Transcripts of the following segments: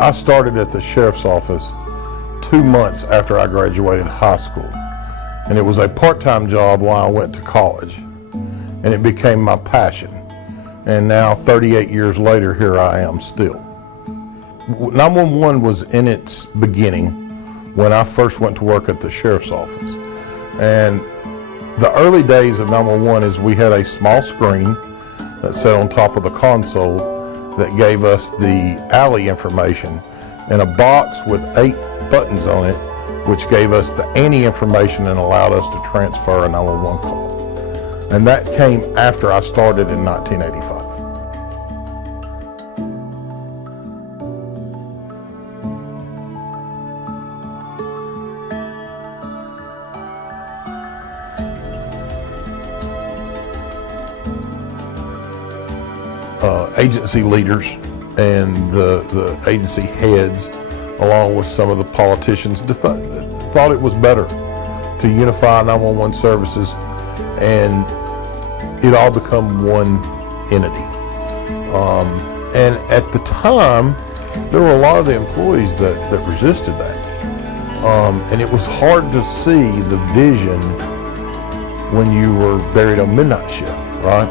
I started at the sheriff's office 2 months after I graduated high school, and it was a part-time job while I went to college, and it became my passion. And now 38 years later, here I am still. 911 was in its beginning when I first went to work at the sheriff's office. And the early days of 911 is we had a small screen that sat on top of the console that gave us the alley information, and a box with 8 buttons on it, which gave us the ANI information and allowed us to transfer a 911 call. And that came after I started in 1985. Agency leaders and the agency heads, along with some of the politicians, thought it was better to unify 911 services and it all become one entity. And at the time, there were a lot of the employees that resisted that. And it was hard to see the vision when you were buried on midnight shift, right?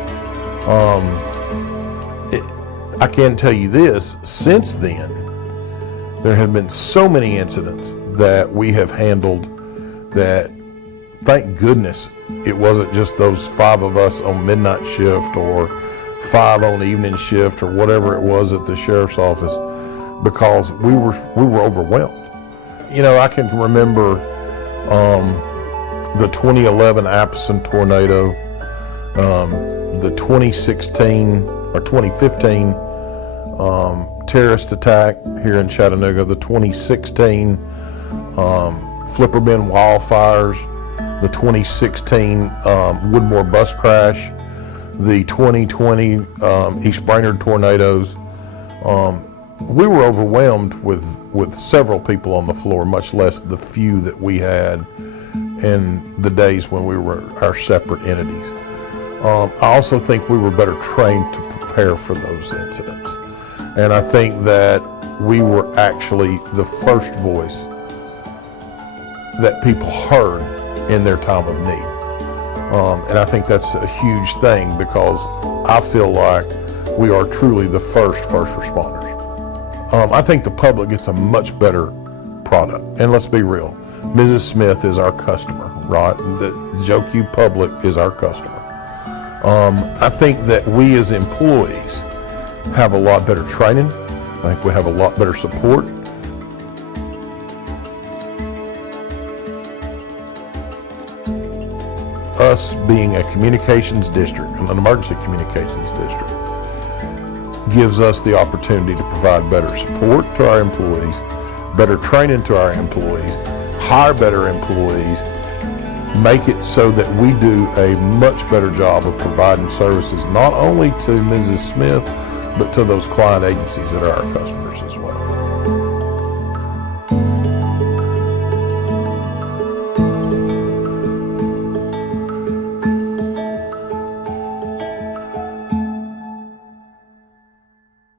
I can tell you this, since then, there have been so many incidents that we have handled that, thank goodness, it wasn't just those 5 of us on midnight shift or 5 on evening shift or whatever it was at the sheriff's office, because we were overwhelmed. You know, I can remember the 2011 Appleton tornado, the 2016 or 2015 terrorist attack here in Chattanooga, the 2016 Flipper Bend wildfires, the 2016 Woodmore bus crash, the 2020 East Brainerd tornadoes. We were overwhelmed with several people on the floor, much less the few that we had in the days when we were our separate entities. I also think we were better trained to prepare for those incidents. And I think that we were actually the first voice that people heard in their time of need. And I think that's a huge thing, because I feel like we are truly the first responders. I think the public gets a much better product. And let's be real, Mrs. Smith is our customer, right? The Joe Q public is our customer. I think that we as employees have a lot better training. I think we have a lot better support. Us being a communications district, an emergency communications district, gives us the opportunity to provide better support to our employees, better training to our employees, hire better employees, make it so that we do a much better job of providing services not only to Mrs. Smith, but to those client agencies that are our customers as well.